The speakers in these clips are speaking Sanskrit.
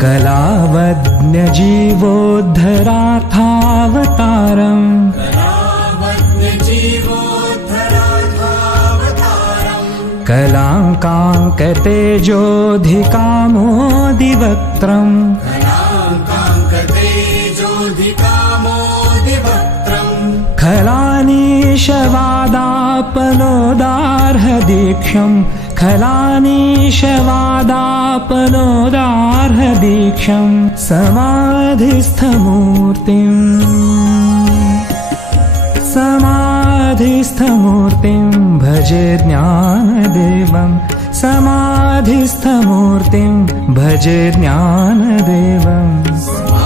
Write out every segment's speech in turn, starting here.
कलावज्ञजीवोद्धरार्थावतारम् कलाङ्काङ्कतेजोऽधिकामोदिवक्त्रम् खलानीशवादापनोदार्हदीक्षम् खलानीशवादापनोदार्हदीक्षम् समाधिस्थमूर्तिम्। समाधिस्थमूर्तिम् भजे ज्ञानदेवम् समाधिस्थमूर्तिम् भजे ज्ञानदेवम्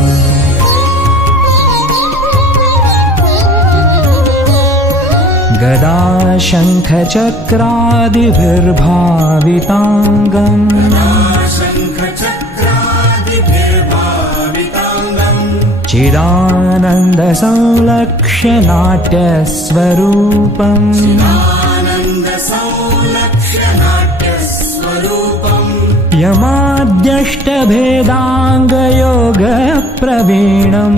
गदा शङ्खचक्रादिभिर्भाविताङ्गम् चिदानन्दसंलक्ष्यनाट्यस्वरूपम्। यमाद्यष्टभेदाङ्गयोगप्रवीणम्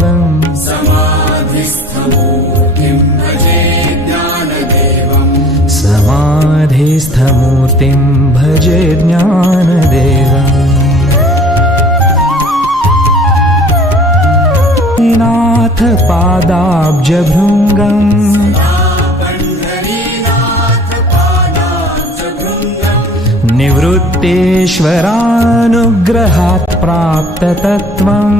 समाधिस्थमूर्तिं भजे ज्ञानदेवम् नाथ पादाब्जभृङ्गम् निवृत्तेश्वरानुग्रहात् प्राप्ततत्त्वम्